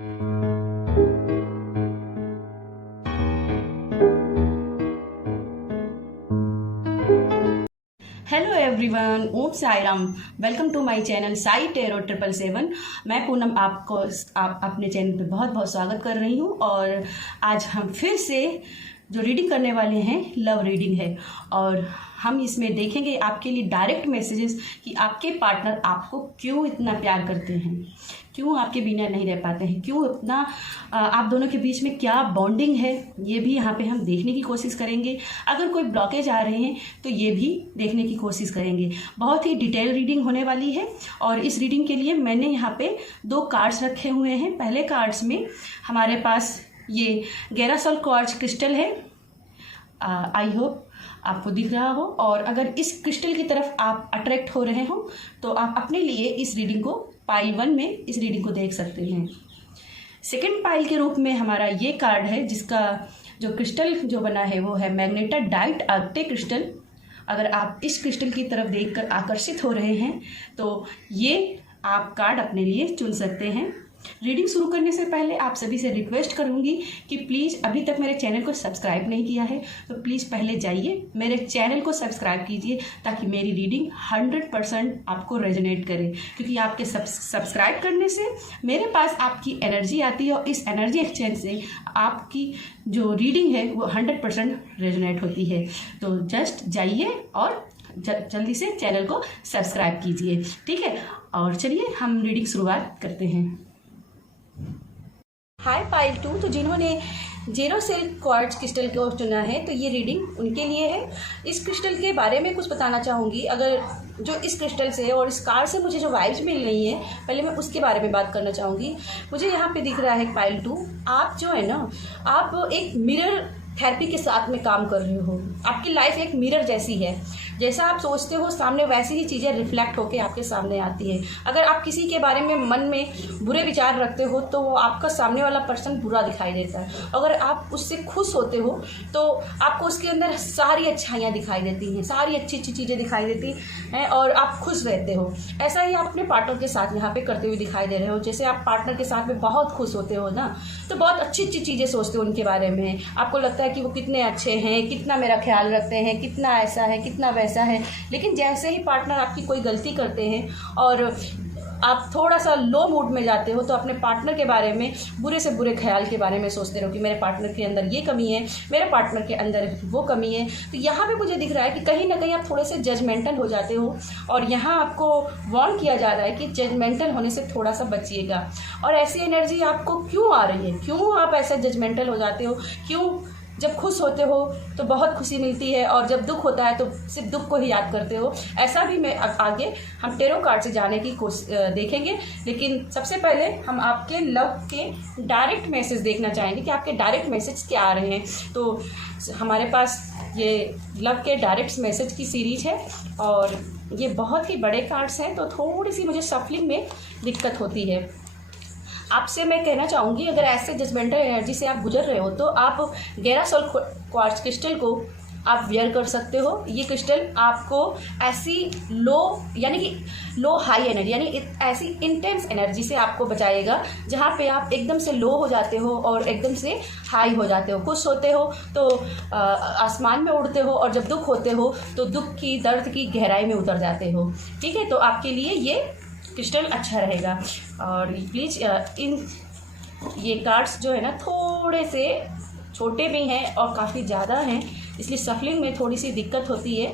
Hello everyone, Om Sai Ram. Welcome to my channel Sai tarot 777। मैं पूनम आपको अपने चैनल पे बहुत बहुत स्वागत कर रही हूँ। और आज हम फिर से जो रीडिंग करने वाले हैं लव रीडिंग है, और हम इसमें देखेंगे आपके लिए डायरेक्ट मैसेजेस कि आपके पार्टनर आपको क्यों इतना प्यार करते हैं, क्यों आपके बिना नहीं रह पाते हैं, क्यों इतना आप दोनों के बीच में क्या बॉन्डिंग है, ये भी यहाँ पे हम देखने की कोशिश करेंगे। अगर कोई ब्लॉकेज आ रहे हैं तो ये भी देखने की कोशिश करेंगे। बहुत ही डिटेल रीडिंग होने वाली है। और इस रीडिंग के लिए मैंने यहाँ पे 2 कार्ड्स रखे हुए हैं। पहले कार्ड्स में हमारे पास ये गेरासोल क्वार्ट्ज क्रिस्टल है। आई होप आपको दिख रहा हो। और अगर इस क्रिस्टल की तरफ आप अट्रैक्ट हो रहे हो तो आप अपने लिए इस रीडिंग को पाइल 1 में इस रीडिंग को देख सकते हैं। सेकंड पाइल के रूप में हमारा ये कार्ड है, जिसका जो क्रिस्टल जो बना है वो है मैग्नेटाइट आर्क्टिक क्रिस्टल। अगर आप इस क्रिस्टल की तरफ देखकर आकर्षित हो रहे हैं तो ये आप कार्ड अपने लिए चुन सकते हैं। रीडिंग शुरू करने से पहले आप सभी से रिक्वेस्ट करूंगी कि प्लीज़ अभी तक मेरे चैनल को सब्सक्राइब नहीं किया है तो प्लीज़ पहले जाइए मेरे चैनल को सब्सक्राइब कीजिए, ताकि मेरी रीडिंग 100% आपको रेजोनेट करे। क्योंकि आपके सब्सक्राइब करने से मेरे पास आपकी एनर्जी आती है और इस एनर्जी एक्सचेंज से आपकी जो रीडिंग है वो 100% रेजोनेट होती है। तो जस्ट जाइए और जल्दी से चैनल को सब्सक्राइब कीजिए, ठीक है। और चलिए हम रीडिंग शुरुआत करते हैं। हाय पाइल 2, तो जिन्होंने जेरोसेल क्वार्ट्ज क्रिस्टल को चुना है तो ये रीडिंग उनके लिए है। इस क्रिस्टल के बारे में कुछ बताना चाहूँगी। अगर जो इस क्रिस्टल से और इस कार्ड से मुझे जो वाइब्स मिल रही हैं, पहले मैं उसके बारे में बात करना चाहूँगी। मुझे यहाँ पे दिख रहा है पाइल 2, आप जो है ना, आप एक मिरर थेरेपी के साथ में काम कर रहे हो। आपकी लाइफ एक मिरर जैसी है, जैसा आप सोचते हो सामने वैसी ही चीज़ें रिफ्लेक्ट होके आपके सामने आती है। अगर आप किसी के बारे में मन में बुरे विचार रखते हो तो वो आपका सामने वाला पर्सन बुरा दिखाई देता है। अगर आप उससे खुश होते हो तो आपको उसके अंदर सारी अच्छाइयाँ दिखाई देती हैं, सारी अच्छी अच्छी चीज़ें दिखाई देती हैं और आप खुश रहते हो। ऐसा ही आप अपने पार्टनर के साथ यहाँ पे करते हुए दिखाई दे रहे हो। जैसे आप पार्टनर के साथ में बहुत खुश होते हो ना, तो बहुत अच्छी अच्छी चीज़ें सोचते हो उनके बारे में। आपको लगता है कि वो कितने अच्छे हैं, कितना मेरा ख्याल रखते हैं, कितना ऐसा है, कितना वैसा है। लेकिन जैसे ही पार्टनर आपकी कोई गलती करते हैं और आप थोड़ा सा लो मूड में जाते हो तो अपने पार्टनर के बारे में बुरे से बुरे ख्याल के बारे में सोचते रहो कि मेरे पार्टनर के अंदर ये कमी है, मेरे पार्टनर के अंदर वो कमी है। तो यहाँ पे मुझे दिख रहा है कि कहीं ना कहीं आप थोड़े से जजमेंटल हो जाते हो और यहाँ आपको वार्न किया जा रहा है कि जजमेंटल होने से थोड़ा सा बचिएगा। और ऐसी एनर्जी आपको क्यों आ रही है, क्यों आप ऐसे जजमेंटल हो जाते हो, क्यों जब खुश होते हो तो बहुत खुशी मिलती है और जब दुख होता है तो सिर्फ दुख को ही याद करते हो। ऐसा भी मैं आगे हम टेरो कार्ड से जाने की कोशिश देखेंगे। लेकिन सबसे पहले हम आपके लव के डायरेक्ट मैसेज देखना चाहेंगे कि आपके डायरेक्ट मैसेज क्या आ रहे हैं। तो हमारे पास ये लव के डायरेक्ट मैसेज की सीरीज है और ये बहुत ही बड़े कार्ड्स हैं, तो थोड़ी सी मुझे शफलिंग में दिक्कत होती है। आपसे मैं कहना चाहूँगी, अगर ऐसे जजमेंटल एनर्जी से आप गुजर रहे हो तो आप गेरासोल क्वार्ट्ज क्रिस्टल को आप वेयर कर सकते हो। ये क्रिस्टल आपको ऐसी लो यानी कि लो हाई एनर्जी यानी ऐसी इंटेंस एनर्जी से आपको बचाएगा, जहाँ पे आप एकदम से लो हो जाते हो और एकदम से हाई हो जाते हो। खुश होते हो तो आसमान में उड़ते हो और जब दुख होते हो तो दुख की दर्द की गहराई में उतर जाते हो, ठीक है। तो आपके लिए ये क्रिस्टल अच्छा रहेगा। और प्लीज़ ये कार्ड्स जो है ना थोड़े से छोटे भी हैं और काफ़ी ज़्यादा हैं, इसलिए शफलिंग में थोड़ी सी दिक्कत होती है,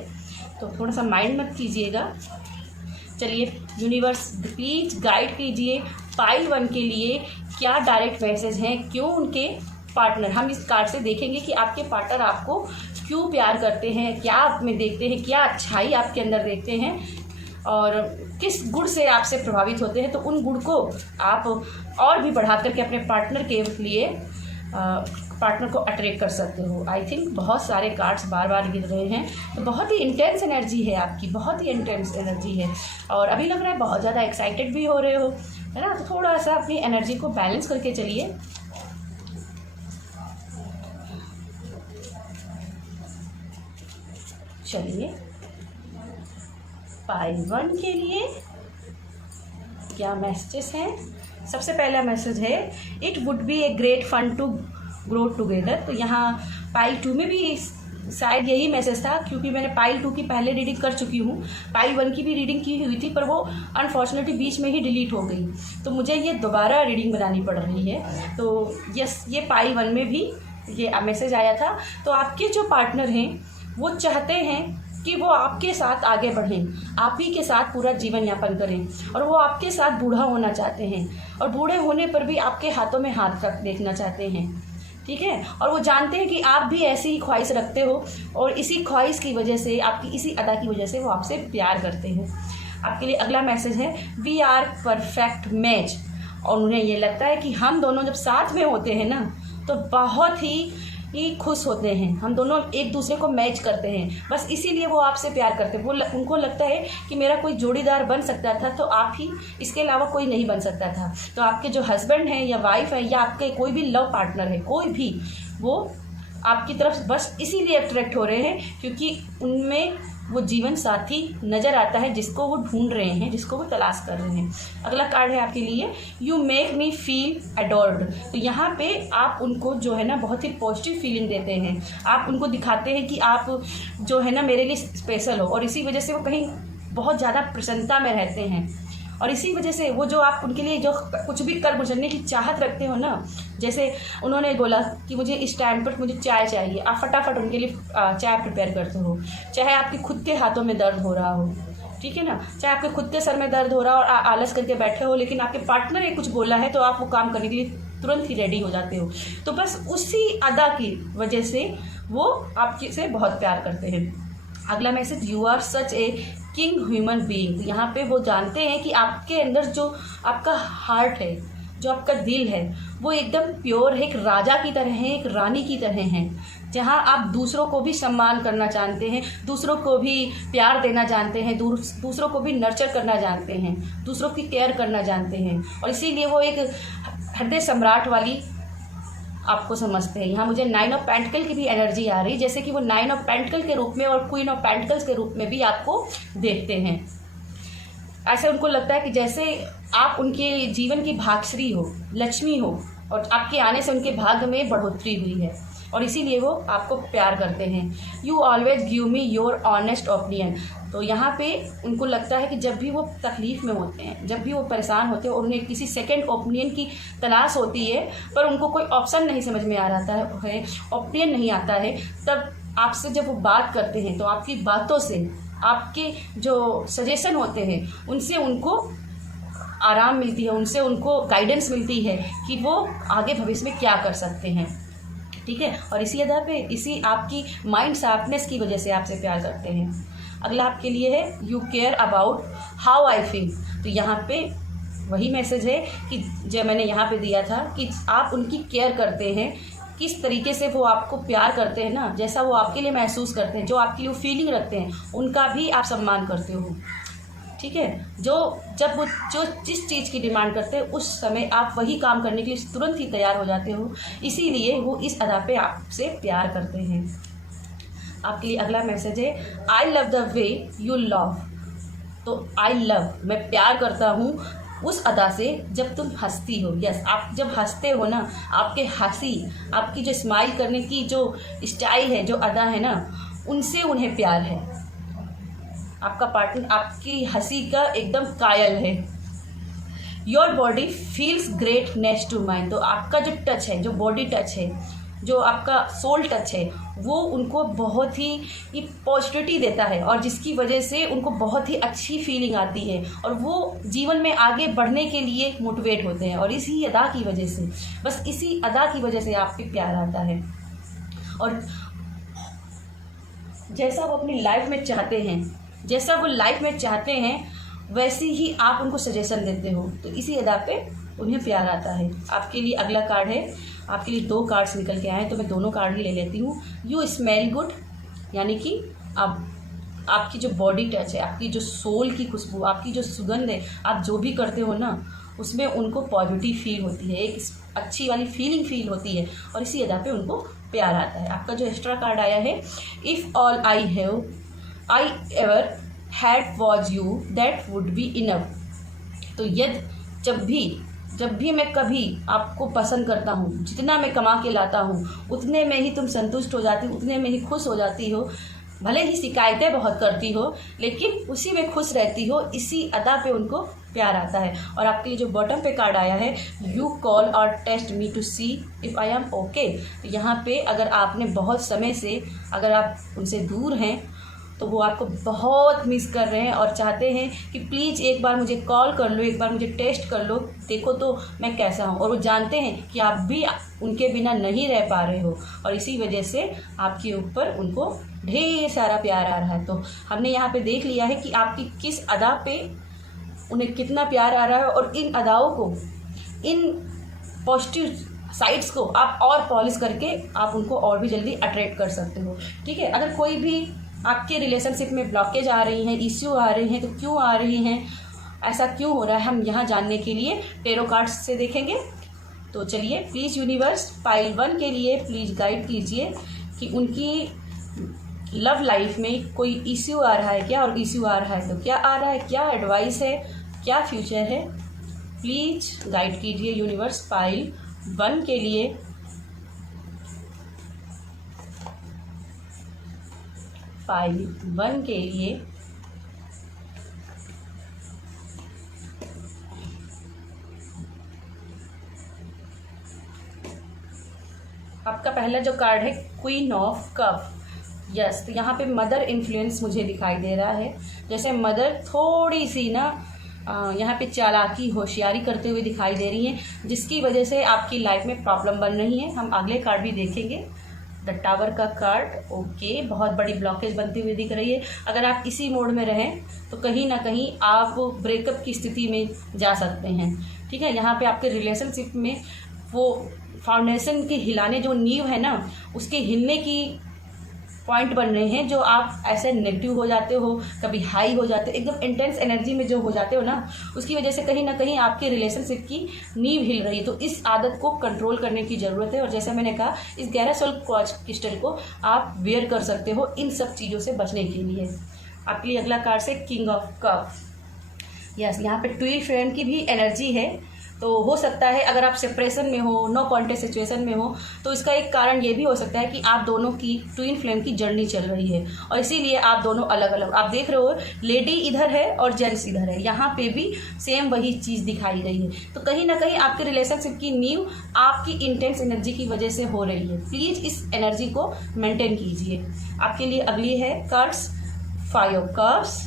तो थोड़ा सा माइंड मत कीजिएगा। चलिए यूनिवर्स प्लीज गाइड कीजिए पाइल 1 के लिए क्या डायरेक्ट मैसेज हैं, क्यों उनके पार्टनर, हम इस कार्ड से देखेंगे कि आपके पार्टनर आपको क्यों प्यार करते हैं, क्या आप में देखते हैं, क्या अच्छाई आपके अंदर देखते हैं और किस गुण से आपसे प्रभावित होते हैं। तो उन गुण को आप और भी बढ़ा करके अपने पार्टनर के लिए पार्टनर को अट्रैक्ट कर सकते हो। आई थिंक बहुत सारे कार्ड्स बार बार गिर रहे हैं, तो बहुत ही इंटेंस एनर्जी है आपकी, बहुत ही इंटेंस एनर्जी है और अभी लग रहा है बहुत ज़्यादा एक्साइटेड भी हो रहे हो, है ना। तो थोड़ा सा अपनी एनर्जी को बैलेंस करके चलिए। चलिए पाइल 1 के लिए क्या मैसेजेस हैं, सबसे पहला मैसेज है, it would be a great fun to grow together. तो यहाँ पाइल 2 में भी शायद यही मैसेज था, क्योंकि मैंने पाइल 2 की पहले रीडिंग कर चुकी हूँ, पाइल 1 की भी रीडिंग की हुई थी, पर वो अनफॉर्चुनेटली बीच में ही डिलीट हो गई, तो मुझे ये दोबारा रीडिंग बनानी पड़ रही है। तो यस, ये पाइल 1 में भी ये मैसेज आया था। तो आपके जो पार्टनर हैं वो चाहते हैं कि वो आपके साथ आगे बढ़ें, आप ही के साथ पूरा जीवन यापन करें, और वो आपके साथ बूढ़ा होना चाहते हैं, और बूढ़े होने पर भी आपके हाथों में हाथ रख देखना चाहते हैं, ठीक है। और वो जानते हैं कि आप भी ऐसी ही ख्वाहिश रखते हो, और इसी ख्वाहिश की वजह से, आपकी इसी अदा की वजह से वो आपसे प्यार करते हैं। आपके लिए अगला मैसेज है, वी आर परफेक्ट मैच। और उन्हें ये लगता है कि हम दोनों जब साथ में होते हैं ना, तो बहुत ही खुश होते हैं, हम दोनों एक दूसरे को मैच करते हैं, बस इसीलिए वो आपसे प्यार करते हैं। उनको लगता है कि मेरा कोई जोड़ीदार बन सकता था तो आप ही, इसके अलावा कोई नहीं बन सकता था। तो आपके जो हस्बैंड हैं या वाइफ है या आपके कोई भी लव पार्टनर है, कोई भी, वो आपकी तरफ बस इसीलिए अट्रैक्ट हो रहे हैं क्योंकि उनमें वो जीवन साथी नज़र आता है जिसको वो ढूंढ रहे हैं, जिसको वो तलाश कर रहे हैं। अगला कार्ड है आपके लिए, you make me feel adored. तो यहाँ पे आप उनको जो है ना बहुत ही पॉजिटिव फीलिंग देते हैं, आप उनको दिखाते हैं कि आप जो है ना मेरे लिए स्पेशल हो, और इसी वजह से वो कहीं बहुत ज़्यादा प्रसन्नता में रहते हैं, और इसी वजह से वो जो आप उनके लिए जो कुछ भी कर गुजरने की चाहत रखते हो ना, जैसे उन्होंने बोला कि मुझे इस टाइम पर मुझे चाय चाहिए, आप फटाफट उनके लिए चाय प्रिपेयर करते हो, चाहे आपके खुद के हाथों में दर्द हो रहा हो, ठीक है ना, चाहे आपके खुद के सर में दर्द हो रहा हो और आलस करके बैठे हो, लेकिन आपके पार्टनर ने कुछ बोला है तो आप वो काम करने के लिए तुरंत ही रेडी हो जाते हो। तो बस उसी अदा की वजह से वो आपके से बहुत प्यार करते हैं। अगला message, you are such a kind human being. यहाँ पे वो जानते हैं कि आपके अंदर जो आपका हार्ट है, जो आपका दिल है, वो एकदम प्योर है, एक राजा की तरह है, एक रानी की तरह है, जहाँ आप दूसरों को भी सम्मान करना जानते हैं, दूसरों को भी प्यार देना जानते हैं, दूसरों को भी नर्चर करना जानते हैं, दूसरों की केयर करना जानते हैं, और इसीलिए वो एक हृदय सम्राट वाली आपको समझते हैं। यहाँ मुझे 9 ऑफ पेंटिकल की भी एनर्जी आ रही, जैसे कि वो 9 ऑफ पेंटिकल के रूप में और क्वीन ऑफ पेंटिकल्स के रूप में भी आपको देखते हैं। ऐसे उनको लगता है कि जैसे आप उनके जीवन की भाग्यश्री हो, लक्ष्मी हो, और आपके आने से उनके भाग्य में बढ़ोतरी हुई है, और इसीलिए वो आपको प्यार करते हैं। You always give me your honest opinion. तो यहाँ पे उनको लगता है कि जब भी वो तकलीफ़ में होते हैं, जब भी वो परेशान होते हैं और उन्हें किसी सेकंड ओपिनियन की तलाश होती है, पर उनको कोई ऑप्शन नहीं समझ में आ रहा है, ओपिनियन नहीं आता है, तब आपसे जब वो बात करते हैं तो आपकी बातों से, आपके जो सजेशन होते हैं उनसे उनको आराम मिलती है, उनसे उनको गाइडेंस मिलती है कि वो आगे भविष्य में क्या कर सकते हैं, ठीक है। और इसी आधार पे, इसी आपकी माइंड शार्पनेस की वजह से आपसे प्यार करते हैं। अगला आपके लिए है, you care about how I feel. तो यहाँ पे वही मैसेज है कि जो मैंने यहाँ पे दिया था कि आप उनकी केयर करते हैं, किस तरीके से वो आपको प्यार करते हैं ना, जैसा वो आपके लिए महसूस करते हैं, जो आपके लिए फीलिंग रखते हैं, उनका भी आप सम्मान करते हो, ठीक है। जब वो जो जिस चीज़ की डिमांड करते हैं उस समय आप वही काम करने के लिए तुरंत ही तैयार हो जाते हो, इसीलिए वो इस अदा पे आपसे प्यार करते हैं। आपके लिए अगला मैसेज है, I love the way you love. तो आई लव, मैं प्यार करता हूँ उस अदा से जब तुम हंसती हो। यस, आप जब हंसते हो ना, आपके हंसी, आपकी जो स्माइल करने की जो स्टाइल है, जो अदा है ना, उनसे उन्हें प्यार है। आपका पार्टनर आपकी हंसी का एकदम कायल है। Your body feels great next to mine. तो आपका जो टच है, जो बॉडी टच है, जो आपका सोल टच है, वो उनको बहुत ही पॉजिटिविटी देता है, और जिसकी वजह से उनको बहुत ही अच्छी फीलिंग आती है, और वो जीवन में आगे बढ़ने के लिए मोटिवेट होते हैं, और इसी अदा की वजह से, बस इसी अदा की वजह से आप पे प्यार आता है। और जैसा वो अपनी लाइफ में चाहते हैं, जैसा वो लाइफ में चाहते हैं, वैसे ही आप उनको सजेशन देते हो, तो इसी अदा पे उन्हें प्यार आता है। आपके लिए अगला कार्ड है, आपके लिए 2 कार्ड्स निकल के आए हैं, तो मैं दोनों कार्ड ही ले लेती हूँ। यू स्मेल गुड, यानी कि आपकी जो बॉडी टच है, आपकी जो सोल की खुशबू, आपकी जो सुगंध है, आप जो भी करते हो ना, उसमें उनको पॉजिटिव फील होती है, एक अच्छी वाली फीलिंग फील होती है, और इसी अदा पे उनको प्यार आता है। आपका जो एक्स्ट्रा कार्ड आया है, if all I ever had was you that would be enough. तो यदि जब भी जब भी मैं कभी आपको पसंद करता हूँ, जितना मैं कमा के लाता हूँ उतने में ही तुम संतुष्ट हो जाती हो, उतने में ही खुश हो जाती हो। भले ही शिकायतें बहुत करती हो लेकिन उसी में खुश रहती हो, इसी अदा पे उनको प्यार आता है। और आपके लिए जो बॉटम पे कार्ड आया है, you call or text me to see if I am okay. तो यहाँ पे अगर आपने बहुत समय से अगर आप उनसे दूर हैं तो वो आपको बहुत मिस कर रहे हैं और चाहते हैं कि प्लीज़ एक बार मुझे कॉल कर लो, एक बार मुझे टेस्ट कर लो, देखो तो मैं कैसा हूँ। और वो जानते हैं कि आप भी उनके बिना नहीं रह पा रहे हो और इसी वजह से आपके ऊपर उनको ढेर सारा प्यार आ रहा है। तो हमने यहाँ पे देख लिया है कि आपकी किस अदा पे उन्हें कितना प्यार आ रहा है और इन अदाओं को, इन पॉजिटिव साइड्स को आप और पॉलिश करके आप उनको और भी जल्दी अट्रैक्ट कर सकते हो। ठीक है, अगर कोई भी आपके रिलेशनशिप में ब्लॉकेज आ रही हैं, इश्यू आ रहे हैं, तो क्यों आ रही हैं, ऐसा क्यों हो रहा है, हम यहाँ जानने के लिए टेरो कार्ड्स से देखेंगे। तो चलिए, प्लीज़ यूनिवर्स पाइल 1 के लिए प्लीज़ गाइड कीजिए कि उनकी लव लाइफ में कोई इश्यू आ रहा है क्या, और इश्यू आ रहा है तो क्या आ रहा है, क्या एडवाइस है, क्या फ्यूचर है। प्लीज़ गाइड कीजिए यूनिवर्स पाइल 1 के लिए। पाइल 1 के लिए आपका पहला जो कार्ड है क्वीन ऑफ कप। यस, तो यहाँ पे मदर इन्फ्लुएंस मुझे दिखाई दे रहा है। जैसे मदर थोड़ी सी ना यहाँ पे चालाकी होशियारी करते हुए दिखाई दे रही हैं, जिसकी वजह से आपकी लाइफ में प्रॉब्लम बन रही है। हम अगले कार्ड भी देखेंगे, द टावर का कार्ड। ओके, बहुत बड़ी ब्लॉकेज बनती हुई दिख रही है। अगर आप इसी मोड में रहें तो कहीं ना कहीं आप ब्रेकअप की स्थिति में जा सकते हैं। ठीक है, यहाँ पे आपके रिलेशनशिप में वो फाउंडेशन के हिलाने जो नींव है ना, उसके हिलने की पॉइंट बन रहे हैं, जो आप ऐसे नेगेटिव हो जाते हो, कभी हाई हो जाते हो, एकदम इंटेंस एनर्जी में जो हो जाते हो ना, उसकी वजह से कहीं ना कहीं आपके रिलेशनशिप की नींव हिल रही है। तो इस आदत को कंट्रोल करने की ज़रूरत है। और जैसे मैंने कहा, इस गैरासोल क्वार्ट्ज क्रिस्टल को आप वेयर कर सकते हो इन सब चीज़ों से बचने के लिए। आपके लिए अगला कार्ड है किंग ऑफ कप। यस, यहाँ पे ट्विन फ्लेम की भी एनर्जी है। तो हो सकता है अगर आप सेपरेशन में हो, नो कॉन्टेक्ट सिचुएशन में हो, तो इसका एक कारण ये भी हो सकता है कि आप दोनों की ट्विन फ्लेम की जर्नी चल रही है और इसीलिए आप दोनों अलग अलग, आप देख रहे हो लेडी इधर है और जेंट्स इधर है, यहाँ पे भी सेम वही चीज़ दिखाई गई है। तो कहीं ना कहीं आपके रिलेशनशिप की नींव आपकी इंटेंस एनर्जी की वजह से हो रही है। प्लीज़ इस एनर्जी को मेंटेन कीजिए। आपके लिए अगली है cards 5 of cups,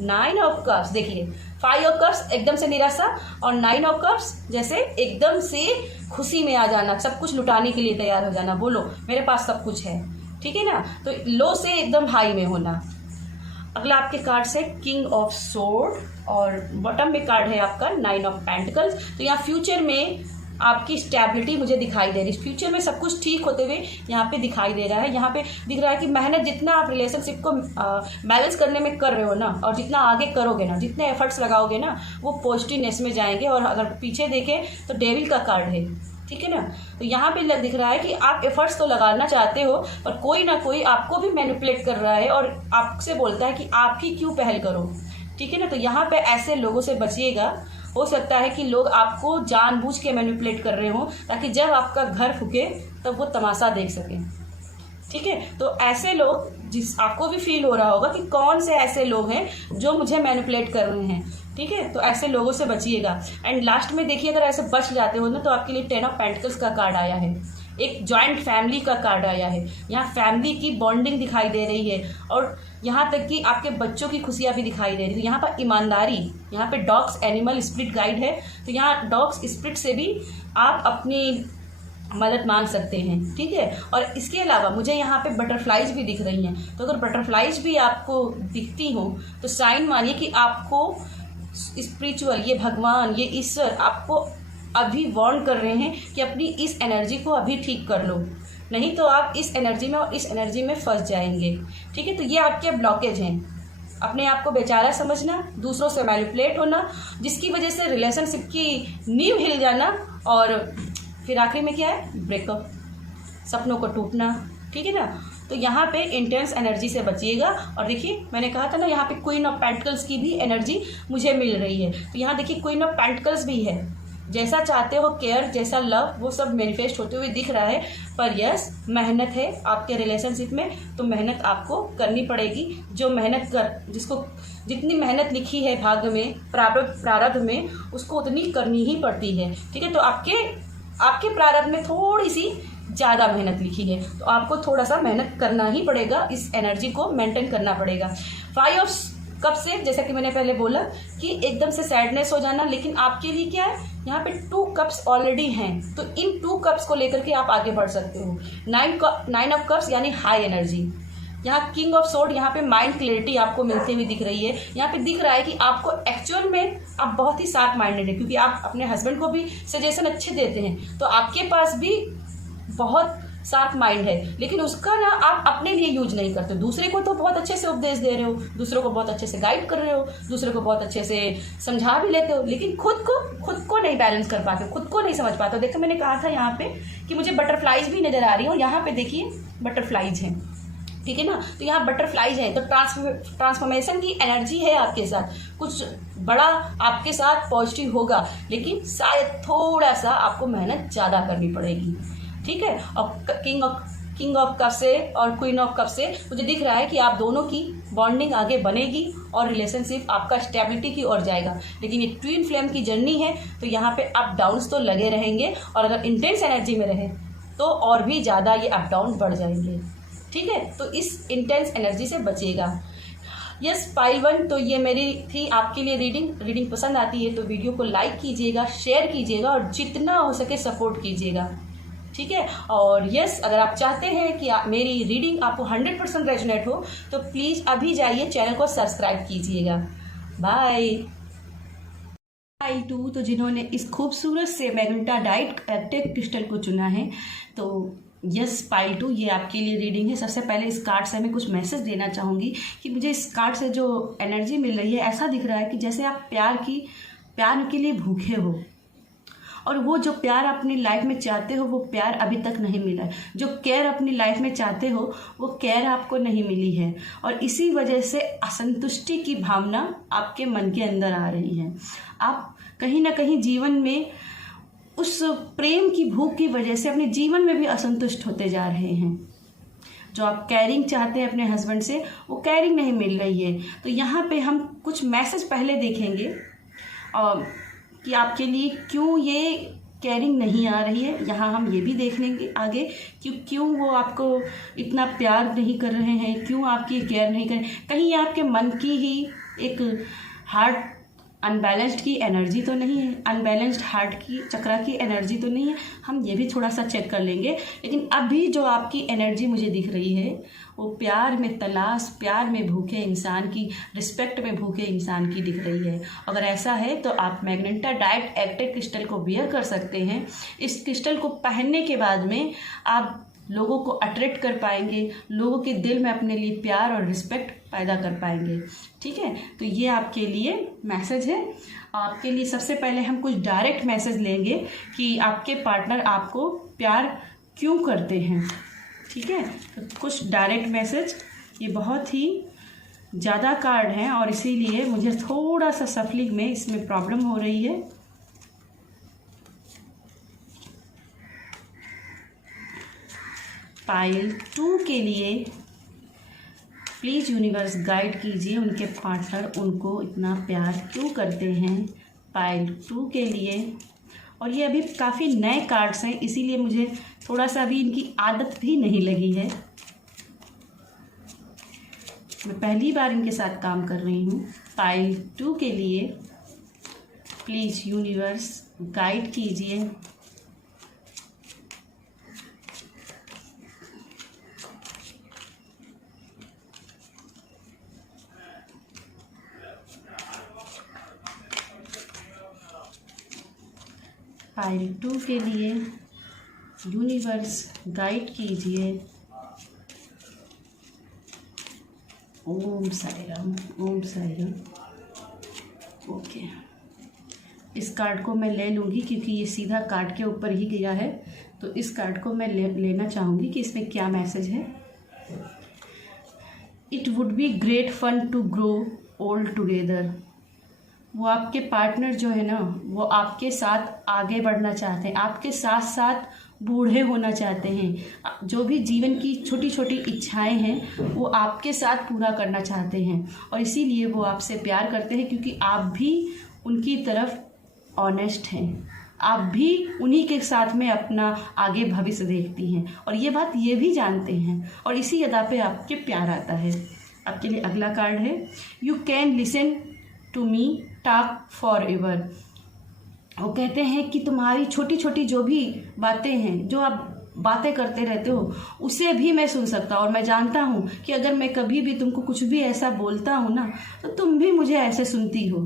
9 of cups. देखिए, 5 ऑफ कप्स एकदम से निराशा और 9 ऑफ कप्स जैसे एकदम से खुशी में आ जाना, सब कुछ लुटाने के लिए तैयार हो जाना, बोलो मेरे पास सब कुछ है। ठीक है ना, तो लो से एकदम हाई में होना। अगला आपके कार्ड है किंग ऑफ सोर्ड और बॉटम में कार्ड है आपका 9 ऑफ पेंटिकल्स। तो यहाँ फ्यूचर में आपकी स्टेबिलिटी मुझे दिखाई दे रही है। फ्यूचर में सब कुछ ठीक होते हुए यहाँ पे दिखाई दे रहा है। यहाँ पे दिख रहा है कि मेहनत जितना आप रिलेशनशिप को बैलेंस करने में कर रहे हो ना, और जितना आगे करोगे ना, जितने एफर्ट्स लगाओगे ना, वो पॉजिटिवनेस में जाएंगे। और अगर पीछे देखें तो डेविल का कार्ड है। ठीक है ना, तो यहाँ पे दिख रहा है कि आप एफर्ट्स तो लगाना चाहते हो पर कोई ना कोई आपको भी मैनिपुलेट कर रहा है और आपसे बोलता है कि आप ही क्यों पहल करो। ठीक है ना, तो यहाँ पे ऐसे लोगों से बचिएगा। हो सकता है कि लोग आपको जानबूझ के मैनिपुलेट कर रहे हो ताकि जब आपका घर फूके तब वो तमाशा देख सकें। ठीक है, तो ऐसे लोग, जिस आपको भी फील हो रहा होगा कि कौन से ऐसे लोग हैं जो मुझे मैनिपुलेट कर रहे हैं। ठीक है, तो ऐसे लोगों से बचिएगा। एंड लास्ट में देखिए, अगर ऐसे बच जाते हो ना तो आपके लिए 10 ऑफ पेंटिकल्स का कार्ड आया है, एक जॉइंट फैमिली का कार्ड आया है। यहाँ फैमिली की बॉन्डिंग दिखाई दे रही है और यहाँ तक कि आपके बच्चों की खुशियाँ भी दिखाई दे रही है। यहाँ पर ईमानदारी, यहाँ पे डॉग्स एनिमल स्पिरिट गाइड है, तो यहाँ डॉग्स स्पिरिट से भी आप अपनी मदद मांग सकते हैं। ठीक है, और इसके अलावा मुझे यहाँ पे बटरफ्लाइज भी दिख रही हैं। तो अगर बटरफ्लाइज भी आपको दिखती हो तो साइन मानिए कि आपको स्पिरिचुअल, ये भगवान, ये ईश्वर आपको अभी वार्न कर रहे हैं कि अपनी इस एनर्जी को अभी ठीक कर लो, नहीं तो आप इस एनर्जी में और इस एनर्जी में फंस जाएंगे। ठीक है, तो ये आपके ब्लॉकेज हैं। अपने आप को बेचारा समझना, दूसरों से मैनिपुलेट होना, जिसकी वजह से रिलेशनशिप की नींव हिल जाना और फिर आखिरी में क्या है, ब्रेकअप, सपनों को टूटना। ठीक है ना, तो यहाँ पे इंटेंस एनर्जी से बचिएगा। और देखिए, मैंने कहा था ना, यहाँ पे क्वीन ऑफ पेंटिकल्स की भी एनर्जी मुझे मिल रही है। तो यहाँ देखिए क्वीन ऑफ पेंटिकल्स भी है। जैसा चाहते हो केयर, जैसा लव, वो सब मैनिफेस्ट होते हुए दिख रहा है। पर यस, मेहनत है आपके रिलेशनशिप में, तो मेहनत आपको करनी पड़ेगी। जो मेहनत जिसको जितनी मेहनत लिखी है भाग्य में, प्रारब्ध में, उसको उतनी करनी ही पड़ती है। ठीक है, तो आपके प्रारब्ध में थोड़ी सी ज़्यादा मेहनत लिखी है, तो आपको थोड़ा सा मेहनत करना ही पड़ेगा, इस एनर्जी को मेंटेन करना पड़ेगा। 5 ऑफ कप से, जैसा कि मैंने पहले बोला कि एकदम से सैडनेस हो जाना, लेकिन आपके लिए क्या है, यहाँ पे 2 कप्स ऑलरेडी हैं, तो इन 2 कप्स को लेकर के आप आगे बढ़ सकते हो। 9 ऑफ कप्स यानी हाई एनर्जी। यहाँ किंग ऑफ सोर्ड, यहाँ पे माइंड क्लैरिटी आपको मिलती हुई दिख रही है। यहाँ पे दिख रहा है कि आपको एक्चुअल में आप बहुत ही शार्प माइंडेड है, क्योंकि आप अपने हस्बैंड को भी सजेशन अच्छे देते हैं, तो आपके पास भी बहुत शार्प माइंड है, लेकिन उसका ना आप अपने लिए यूज नहीं करते। दूसरे को तो बहुत अच्छे से उपदेश दे रहे हो, दूसरों को बहुत अच्छे से गाइड कर रहे हो, दूसरे को बहुत अच्छे से समझा भी लेते हो, लेकिन खुद को नहीं बैलेंस कर पाते, खुद को नहीं समझ पाते हो। देखो, मैंने कहा था यहाँ पे कि मुझे बटरफ्लाइज भी नजर आ रही है, और यहाँ पे देखिए बटरफ्लाइज हैं, ठीक है ना। तो यहाँ बटरफ्लाइज हैं, तो ट्रांसफॉर्मेशन की एनर्जी है आपके साथ, कुछ बड़ा आपके साथ पॉजिटिव होगा, लेकिन शायद थोड़ा सा आपको मेहनत ज़्यादा करनी पड़ेगी। ठीक है, और किंग ऑफ कप से और क्वीन ऑफ कप से मुझे दिख रहा है कि आप दोनों की बॉन्डिंग आगे बनेगी और रिलेशनशिप आपका स्टेबिलिटी की ओर जाएगा। लेकिन ये ट्विन फ्लेम की जर्नी है, तो यहाँ पे अप डाउन्स तो लगे रहेंगे, और अगर इंटेंस एनर्जी में रहे तो और भी ज़्यादा ये अप डाउन बढ़ जाएंगे। ठीक है, तो इस इंटेंस एनर्जी से बचेगा। यस, पाइल 1, तो ये मेरी थी आपके लिए रीडिंग पसंद आती है तो वीडियो को लाइक कीजिएगा, शेयर कीजिएगा, और जितना हो सके सपोर्ट कीजिएगा। ठीक है, और यस, अगर आप चाहते हैं कि मेरी रीडिंग आपको 100% रेजोनेट हो, तो प्लीज़ अभी जाइए चैनल को सब्सक्राइब कीजिएगा। बाय। पाइल 2, तो जिन्होंने इस खूबसूरत से मैग्नेटाइट एक्टिव क्रिस्टल को चुना है, तो यस पाइल 2, ये आपके लिए रीडिंग है। सबसे पहले इस कार्ड से मैं कुछ मैसेज देना चाहूँगी कि मुझे इस कार्ड से जो एनर्जी मिल रही है, ऐसा दिख रहा है कि जैसे आप प्यार के लिए भूखे हो, और वो जो प्यार अपनी लाइफ में चाहते हो वो प्यार अभी तक नहीं मिला है। जो केयर अपनी लाइफ में चाहते हो वो केयर आपको नहीं मिली है, और इसी वजह से असंतुष्टि की भावना आपके मन के अंदर आ रही है। आप कहीं ना कहीं जीवन में उस प्रेम की भूख की वजह से अपने जीवन में भी असंतुष्ट होते जा रहे हैं। जो आप केयरिंग चाहते हैं अपने हस्बैंड से, वो केयरिंग नहीं मिल रही है। तो यहाँ पे हम कुछ मैसेज पहले देखेंगे कि आपके लिए क्यों ये केयरिंग नहीं आ रही है। यहाँ हम ये भी देख लेंगे आगे कि क्यों वो आपको इतना प्यार नहीं कर रहे हैं, क्यों आपकी केयर नहीं कर रहे हैं। कहीं ये आपके मन की ही एक हार्ट अनबैलेंस्ड की एनर्जी तो नहीं है, अनबैलेंस्ड हार्ट की चक्रा की एनर्जी तो नहीं है। हम ये भी थोड़ा सा चेक कर लेंगे। लेकिन अभी जो आपकी एनर्जी मुझे दिख रही है वो प्यार में तलाश, प्यार में भूखे इंसान की, रिस्पेक्ट में भूखे इंसान की दिख रही है। अगर ऐसा है तो आप मैग्नेटाइट एक्टिव क्रिस्टल को वियर कर सकते हैं। इस क्रिस्टल को पहनने के बाद में आप लोगों को अट्रैक्ट कर पाएंगे, लोगों के दिल में अपने लिए प्यार और रिस्पेक्ट पैदा कर पाएंगे। ठीक है, तो ये आपके लिए मैसेज है। आपके लिए सबसे पहले हम कुछ डायरेक्ट मैसेज लेंगे कि आपके पार्टनर आपको प्यार क्यों करते हैं। ठीक है, तो कुछ डायरेक्ट मैसेज। ये बहुत ही ज़्यादा कार्ड हैं और इसीलिए मुझे थोड़ा सा सफलिंग में इसमें प्रॉब्लम हो रही है। पाइल 2 के लिए प्लीज़ यूनिवर्स गाइड कीजिए उनके पार्टनर उनको इतना प्यार क्यों करते हैं। पाइल 2 के लिए, और ये अभी काफ़ी नए कार्ड्स हैं इसीलिए मुझे थोड़ा सा अभी इनकी आदत भी नहीं लगी है। मैं पहली बार इनके साथ काम कर रही हूँ। पाइल 2 के लिए प्लीज़ यूनिवर्स गाइड कीजिए। पाइल 2 के लिए यूनिवर्स गाइड कीजिए। ओम साई राम, ओम साई राम। ओके, इस कार्ड को मैं ले लूँगी क्योंकि ये सीधा कार्ड के ऊपर ही गया है, तो इस कार्ड को मैं लेना चाहूँगी कि इसमें क्या मैसेज है। It would be great fun to grow old together. वो आपके पार्टनर जो है ना, वो आपके साथ आगे बढ़ना चाहते हैं, आपके साथ साथ बूढ़े होना चाहते हैं। जो भी जीवन की छोटी छोटी इच्छाएं हैं वो आपके साथ पूरा करना चाहते हैं, और इसीलिए वो आपसे प्यार करते हैं, क्योंकि आप भी उनकी तरफ ऑनेस्ट हैं, आप भी उन्हीं के साथ में अपना आगे भविष्य देखती हैं, और ये बात ये भी जानते हैं, और इसी अदा पे आपके प्यार आता है। आपके लिए अगला कार्ड है, you can listen to me talk forever. वो कहते हैं कि तुम्हारी छोटी छोटी जो भी बातें हैं, जो आप बातें करते रहते हो, उसे भी मैं सुन सकता हूँ, और मैं जानता हूँ कि अगर मैं कभी भी तुमको कुछ भी ऐसा बोलता हूँ ना, तो तुम भी मुझे ऐसे सुनती हो,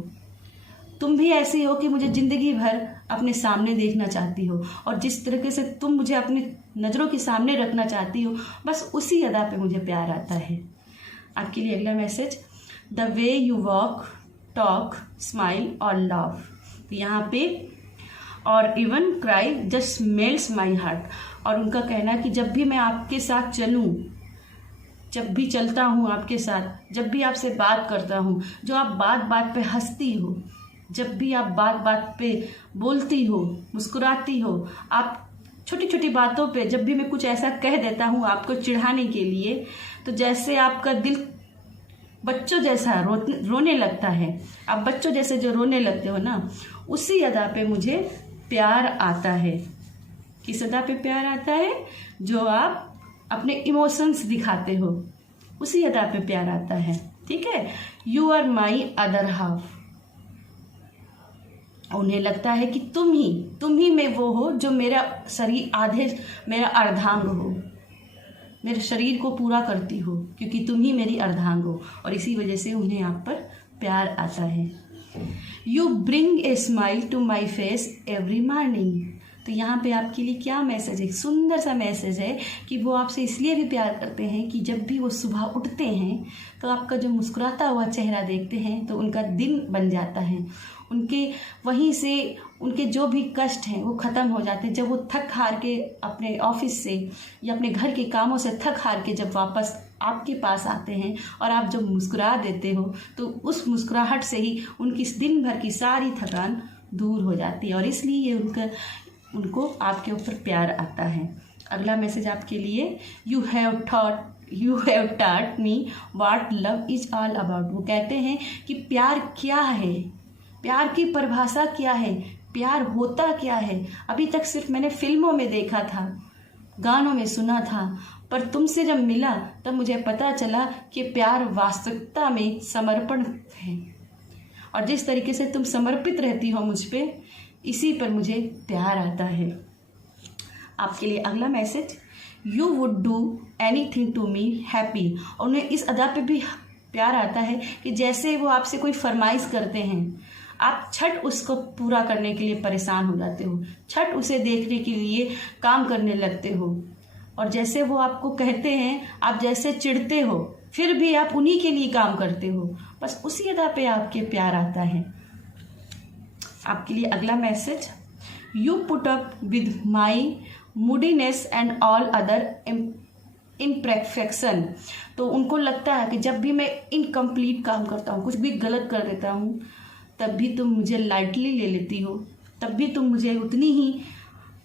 तुम भी ऐसी हो कि मुझे ज़िंदगी भर अपने सामने देखना चाहती हो, और जिस तरीके से तुम मुझे अपनी नज़रों के सामने रखना चाहती हो, बस उसी अदा पे मुझे प्यार आता है। आपके लिए अगला message, the way you walk, talk, smile और लव। यहाँ पे और even cry just melts my heart. और उनका कहना है कि जब भी मैं आपके साथ चलूँ, जब भी चलता हूँ आपके साथ, जब भी आपसे बात करता हूँ, जो आप बात बात पे हंसती हो, जब भी आप बात बात पे बोलती हो, मुस्कुराती हो, आप छोटी छोटी बातों पे जब भी मैं कुछ ऐसा कह देता हूँ आपको चिढ़ाने के लिए, तो जैसे आपका दिल बच्चों जैसा रोने लगता है, आप बच्चों जैसे जो रोने लगते हो ना, उसी अदा पे मुझे प्यार आता है। किस अदा पे प्यार आता है? जो आप अपने इमोशंस दिखाते हो, उसी अदा पे प्यार आता है। ठीक है, you are my other half. उन्हें लगता है कि तुम ही में वो हो जो मेरा शरीर मेरा अर्धांग हो, मेरे शरीर को पूरा करती हो, क्योंकि तुम ही मेरी अर्धांग हो, और इसी वजह से उन्हें आप पर प्यार आता है। You bring a smile to my face every morning. तो यहाँ पे आपके लिए क्या मैसेज है? सुंदर सा मैसेज है कि वो आपसे इसलिए भी प्यार करते हैं कि जब भी वो सुबह उठते हैं तो आपका जो मुस्कुराता हुआ चेहरा देखते हैं तो उनका दिन बन जाता है, उनके वहीं से उनके जो भी कष्ट हैं वो ख़त्म हो जाते हैं। जब वो थक हार के अपने ऑफिस से या अपने घर के कामों से थक हार के जब वापस आपके पास आते हैं और आप जब मुस्कुरा देते हो, तो उस मुस्कुराहट से ही उनकी दिन भर की सारी थकान दूर हो जाती है, और इसलिए उनको आपके ऊपर प्यार आता है। अगला मैसेज आपके लिए, you have taught me what love is all about. वो कहते हैं कि प्यार क्या है, प्यार की परिभाषा क्या है, प्यार होता क्या है। अभी तक सिर्फ मैंने फिल्मों में देखा था, गानों में सुना था, पर तुमसे जब मिला तब मुझे पता चला कि प्यार वास्तविकता में समर्पण है, और जिस तरीके से तुम समर्पित रहती हो मुझ पे, इसी पर मुझे प्यार आता है। आपके लिए अगला message, you would do anything to me happy. और उन्हें इस अदा पे भी प्यार आता है कि जैसे वो आपसे कोई फरमाइश करते हैं, आप छठ उसको पूरा करने के लिए परेशान हो जाते हो, छठ उसे देखने के लिए काम करने लगते हो, और जैसे वो आपको कहते हैं आप जैसे चिढ़ते हो फिर भी आप उन्हीं के लिए काम करते हो, बस उसी अदा पे आपके प्यार आता है। आपके लिए अगला message, you put up with my मूडीनेस and all other imperfection. तो उनको लगता है कि जब भी मैं इनकम्प्लीट काम करता हूँ, कुछ भी गलत कर देता हूँ, तब भी तुम मुझे लाइटली ले लेती हो, तब भी तुम मुझे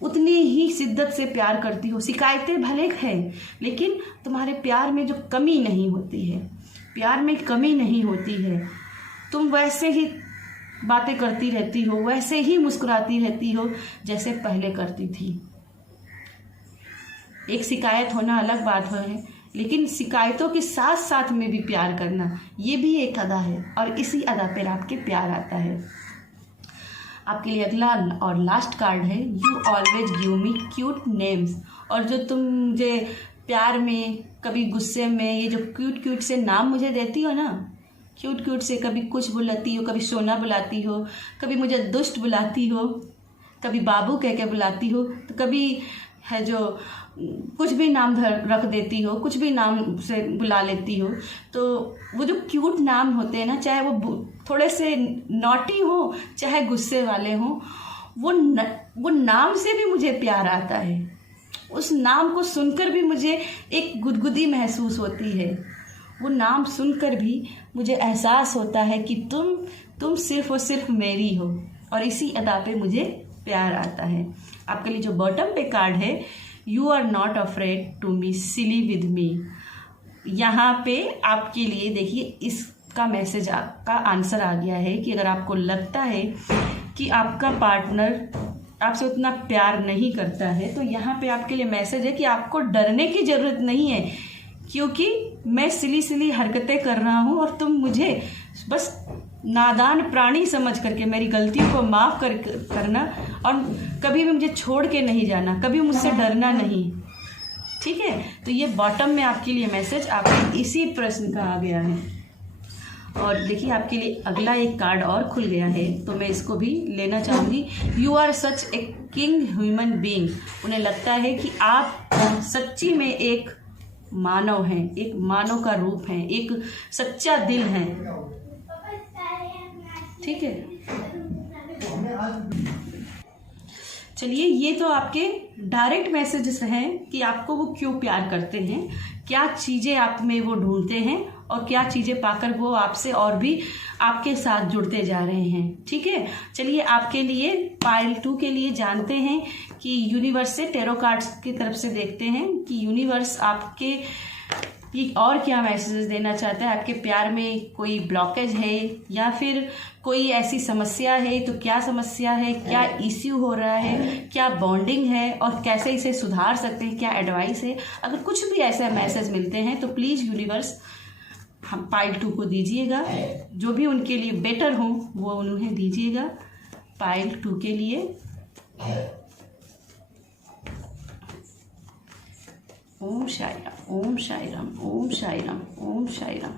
उतनी ही शिद्दत से प्यार करती हो। शिकायतें भले हैं, लेकिन तुम्हारे प्यार में जो कमी नहीं होती है, प्यार में कमी नहीं होती है। तुम वैसे ही बातें करती रहती हो, वैसे ही मुस्कुराती रहती हो जैसे पहले करती थी। एक शिकायत होना अलग बात है, लेकिन शिकायतों के साथ साथ में भी प्यार करना, ये भी एक अदा है, और इसी अदा पर आपके प्यार आता है। आपके लिए अगला और लास्ट कार्ड है, you always give me cute names. और जो तुम मुझे प्यार में, कभी गुस्से में, ये जो क्यूट से नाम मुझे देती हो ना, क्यूट से कभी कुछ बुलाती हो, कभी सोना बुलाती हो, कभी मुझे दुष्ट बुलाती हो, कभी बाबू कह के बुलाती हो, तो कभी है जो कुछ भी नाम रख देती हो, कुछ भी नाम से बुला लेती हो। तो वो जो क्यूट नाम होते हैं ना, चाहे वो थोड़े से नॉटी हो चाहे गुस्से वाले हों, वो नाम से भी मुझे प्यार आता है। उस नाम को सुनकर भी मुझे एक गुदगुदी महसूस होती है। वो नाम सुनकर भी मुझे एहसास होता है कि तुम सिर्फ और सिर्फ मेरी हो और इसी अदा पे मुझे प्यार आता है। आपके लिए जो बॉटम पे कार्ड है, you are not afraid to be silly with me, यहाँ पे आपके लिए देखिए इसका मैसेज का आंसर आ गया है कि अगर आपको लगता है कि आपका पार्टनर आपसे उतना प्यार नहीं करता है, तो यहाँ पे आपके लिए मैसेज है कि आपको डरने की ज़रूरत नहीं है, क्योंकि मैं सिली हरकतें कर रहा हूँ और तुम मुझे बस नादान प्राणी समझ करके मेरी गलतियों को माफ़ करना और कभी भी मुझे छोड़ के नहीं जाना, कभी मुझसे डरना नहीं। ठीक है, तो ये बॉटम में आपके लिए मैसेज आपके इसी प्रश्न का आ गया है। और देखिए आपके लिए अगला एक कार्ड और खुल गया है, तो मैं इसको भी लेना चाहूँगी। You are such a kind human being, उन्हें लगता है कि आप सच्ची में एक मानव हैं, एक मानव का रूप हैं, एक सच्चा दिल है। ठीक है, चलिए ये तो आपके डायरेक्ट मैसेजेस हैं कि आपको वो क्यों प्यार करते हैं, क्या चीज़ें आप में वो ढूंढते हैं और क्या चीज़ें पाकर वो आपसे और भी आपके साथ जुड़ते जा रहे हैं। ठीक है, चलिए आपके लिए पाइल 2 के लिए जानते हैं कि यूनिवर्स से टैरो कार्ड्स की तरफ से देखते हैं कि यूनिवर्स आपके और क्या मैसेजेस देना चाहता है। आपके प्यार में कोई ब्लॉकेज है या फिर कोई ऐसी समस्या है, तो क्या समस्या है, क्या इश्यू हो रहा है, क्या बॉन्डिंग है और कैसे इसे सुधार सकते हैं, क्या एडवाइस है। अगर कुछ भी ऐसे मैसेज मिलते हैं तो प्लीज़ यूनिवर्स हम पाइल 2 को दीजिएगा, जो भी उनके लिए बेटर हो वो उन्हें दीजिएगा। पाइल 2 के लिए ओम साई राम, ओम साई राम, ओम साई राम, ओम साई राम।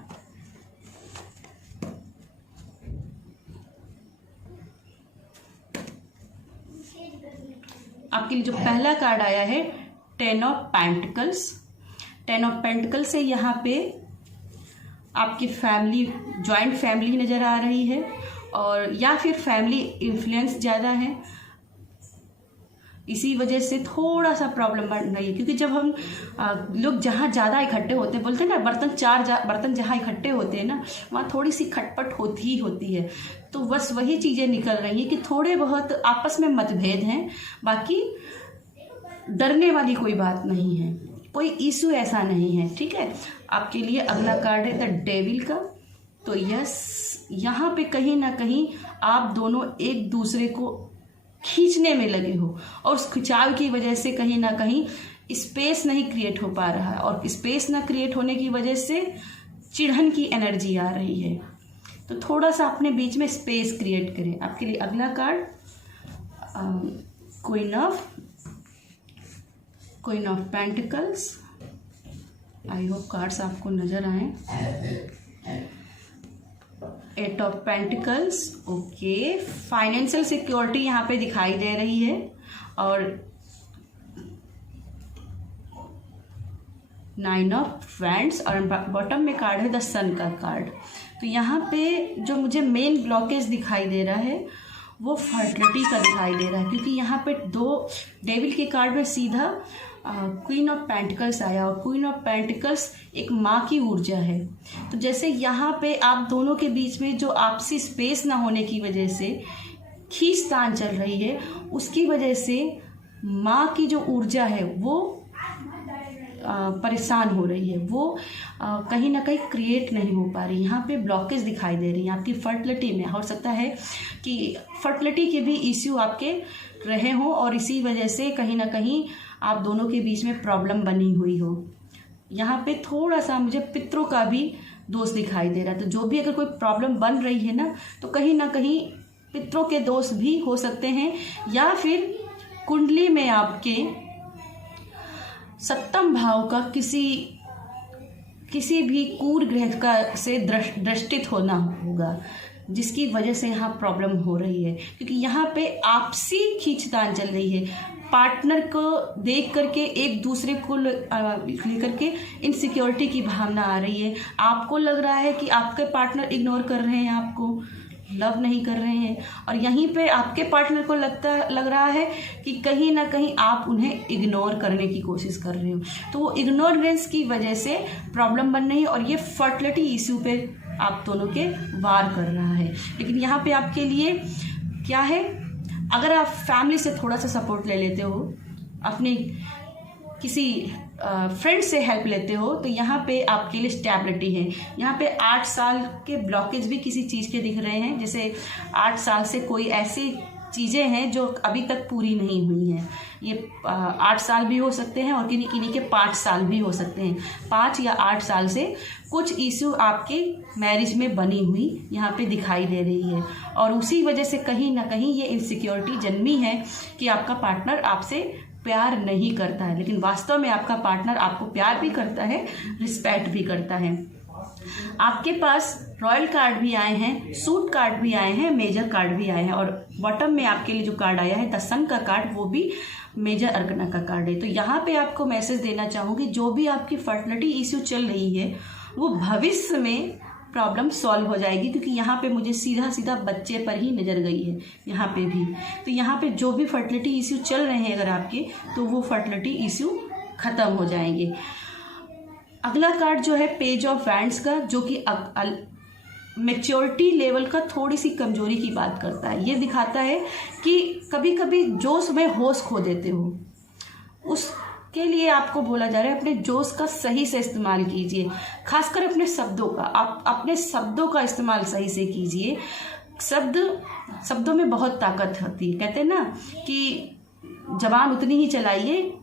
आपके लिए जो पहला कार्ड आया है 10 ऑफ पेंटिकल्स। 10 ऑफ पेंटिकल्स से यहाँ पे आपकी फैमिली, जॉइंट फैमिली नज़र आ रही है और या फिर फैमिली इन्फ्लुएंस ज़्यादा है, इसी वजह से थोड़ा सा प्रॉब्लम बढ़ रही है। क्योंकि जब हम लोग जहाँ ज़्यादा इकट्ठे होते हैं, बोलते हैं ना बर्तन जहाँ इकट्ठे होते हैं ना, वहाँ थोड़ी सी खटपट होती ही होती है। तो बस वही चीज़ें निकल रही हैं कि थोड़े बहुत आपस में मतभेद हैं, बाकी डरने वाली कोई बात नहीं है, कोई इशू ऐसा नहीं है। ठीक है, आपके लिए अगला कार्ड है द डेविल का। तो यस, यहाँ पे कहीं ना कहीं आप दोनों एक दूसरे को खींचने में लगे हो और उस खिंचाव की वजह से कहीं ना कहीं स्पेस नहीं क्रिएट हो पा रहा है और स्पेस ना क्रिएट होने की वजह से चिढ़न की एनर्जी आ रही है। तो थोड़ा सा अपने बीच में स्पेस क्रिएट करें। आपके लिए अगला card queen of pentacles. I hope cards आपको नजर आए। 8 of pentacles, okay. Financial security यहाँ पे दिखाई दे रही है और 9 ऑफ वैंड्स और बॉटम में कार्ड है द सन का कार्ड। तो यहाँ पे जो मुझे मेन ब्लॉकेज दिखाई दे रहा है वो फर्टिलिटी का दिखाई दे रहा है, क्योंकि यहाँ पे 2 डेविल के कार्ड में सीधा क्वीन ऑफ पेंटिकल्स आया और क्वीन ऑफ पेंटिकल्स एक माँ की ऊर्जा है। तो जैसे यहाँ पे आप दोनों के बीच में जो आपसी स्पेस ना होने की वजह से खींचतान चल रही है, उसकी वजह से माँ की जो ऊर्जा है वो परेशान हो रही है, वो कहीं ना कहीं क्रिएट नहीं हो पा रही। यहाँ पे ब्लॉकेज दिखाई दे रही है आपकी फर्टिलिटी में। हो सकता है कि फर्टिलिटी के भी इश्यू आपके रहे हों और इसी वजह से कहीं ना कहीं आप दोनों के बीच में प्रॉब्लम बनी हुई हो। यहाँ पे थोड़ा सा मुझे पितरों का भी दोष दिखाई दे रहा है। तो जो भी अगर कोई प्रॉब्लम बन रही है ना, तो कहीं ना कहीं पितरों के दोष भी हो सकते हैं या फिर कुंडली में आपके 7वें भाव का किसी भी कूर ग्रह का से दृष्टित होना होगा, जिसकी वजह से यहाँ प्रॉब्लम हो रही है। क्योंकि यहाँ पे आपसी खींचतान चल रही है, पार्टनर को देख करके एक दूसरे को लेकर के इनसिक्योरिटी की भावना आ रही है। आपको लग रहा है कि आपके पार्टनर इग्नोर कर रहे हैं, आपको लव नहीं कर रहे हैं, और यहीं पे आपके पार्टनर को लग रहा है कि कहीं ना कहीं आप उन्हें इग्नोर करने की कोशिश कर रहे हो। तो वो इग्नोरेंस की वजह से प्रॉब्लम बन रही है और ये फर्टिलिटी इश्यू पे आप दोनों के वार कर रहा है। लेकिन यहाँ पे आपके लिए क्या है, अगर आप फैमिली से थोड़ा सा सपोर्ट ले लेते हो, अपने किसी फ्रेंड से हेल्प लेते हो, तो यहाँ पे आपके लिए स्टेबिलिटी है। यहाँ पे 8 साल के ब्लॉकेज भी किसी चीज़ के दिख रहे हैं, जैसे 8 साल से कोई ऐसी चीज़ें हैं जो अभी तक पूरी नहीं हुई हैं। ये 8 साल भी हो सकते हैं और किन्हीं के 5 साल भी हो सकते हैं। 5 या 8 साल से कुछ इशू आपके मैरिज में बनी हुई यहाँ पे दिखाई दे रही है, और उसी वजह से कहीं ना कहीं ये इनसिक्योरिटी जन्मी है कि आपका पार्टनर आपसे प्यार नहीं करता है। लेकिन वास्तव में आपका पार्टनर आपको प्यार भी करता है, रिस्पेक्ट भी करता है। आपके पास रॉयल कार्ड भी आए हैं, सूट कार्ड भी आए हैं, मेजर कार्ड भी आए हैं, और बॉटम में आपके लिए जो कार्ड आया है द सन का कार्ड, वो भी मेजर अर्कना का कार्ड है। तो यहाँ पे आपको मैसेज देना चाहूँगी, जो भी आपकी फर्टिलिटी इश्यू चल रही है वो भविष्य में प्रॉब्लम सॉल्व हो जाएगी, क्योंकि यहाँ पे मुझे सीधा सीधा बच्चे पर ही नज़र गई है यहाँ पे भी। तो यहाँ पे जो भी फर्टिलिटी इश्यू चल रहे हैं अगर आपके, तो वो फर्टिलिटी इश्यू ख़त्म हो जाएंगे। अगला कार्ड जो है पेज ऑफ वैंड्स का, जो कि मैच्योरिटी लेवल का थोड़ी सी कमजोरी की बात करता है। ये दिखाता है कि कभी कभी जोश में होश खो देते हो, उसके लिए आपको बोला जा रहा है अपने जोश का सही से इस्तेमाल कीजिए, खासकर अपने शब्दों का। आप अपने शब्दों का इस्तेमाल सही से कीजिए। शब्दों में बहुत ताकत होती है, कहते हैं ना कि जबान उतनी ही चलाइए,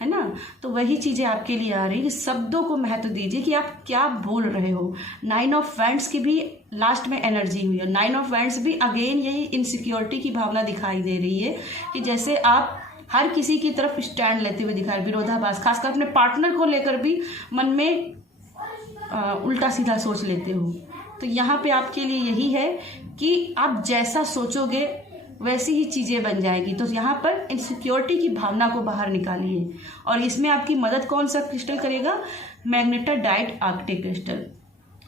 है ना। तो वही चीज़ें आपके लिए आ रही है। शब्दों को महत्व दीजिए कि आप क्या बोल रहे हो। 9 ऑफ वैंड्स की भी लास्ट में एनर्जी हुई है। 9 ऑफ वैंड्स भी अगेन यही इनसिक्योरिटी की भावना दिखाई दे रही है कि जैसे आप हर किसी की तरफ स्टैंड लेते हुए दिखाई, विरोधाभास, खासकर अपने पार्टनर को लेकर भी मन में उल्टा सीधा सोच लेते हो। तो यहाँ पे आपके लिए यही है कि आप जैसा सोचोगे वैसी ही चीज़ें बन जाएगी। तो यहाँ पर इनसिक्योरिटी की भावना को बाहर निकालिए, और इसमें आपकी मदद कौन सा क्रिस्टल करेगा? मैग्नेटाडाइट आर्कटिक क्रिस्टल।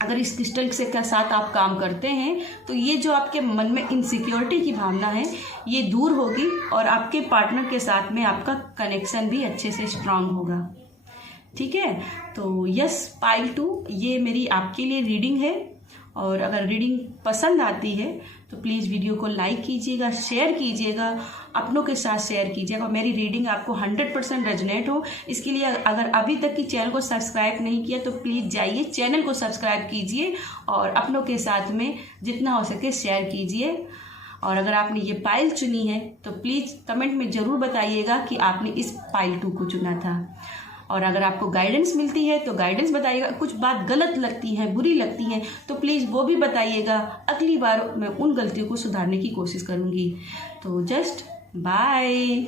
अगर इस क्रिस्टल से के साथ आप काम करते हैं तो ये जो आपके मन में इनसिक्योरिटी की भावना है ये दूर होगी, और आपके पार्टनर के साथ में आपका कनेक्शन भी अच्छे से स्ट्रांग होगा। ठीक है, तो यस पाइल 2 ये मेरी आपके लिए रीडिंग है, और अगर रीडिंग पसंद आती है तो प्लीज़ वीडियो को लाइक कीजिएगा, शेयर कीजिएगा, अपनों के साथ शेयर कीजिएगा, और मेरी रीडिंग आपको 100% रेजोनेट हो। इसके लिए अगर अभी तक की चैनल को सब्सक्राइब नहीं किया तो प्लीज़ जाइए चैनल को सब्सक्राइब कीजिए, और अपनों के साथ में जितना हो सके शेयर कीजिए। और अगर आपने ये पाइल चुनी है तो प्लीज़ कमेंट में ज़रूर बताइएगा कि आपने इस पाइल 2 को चुना था। और अगर आपको गाइडेंस मिलती है तो गाइडेंस बताइएगा, कुछ बात गलत लगती है, बुरी लगती है तो प्लीज़ वो भी बताइएगा। अगली बार मैं उन गलतियों को सुधारने की कोशिश करूँगी। तो जस्ट बाय।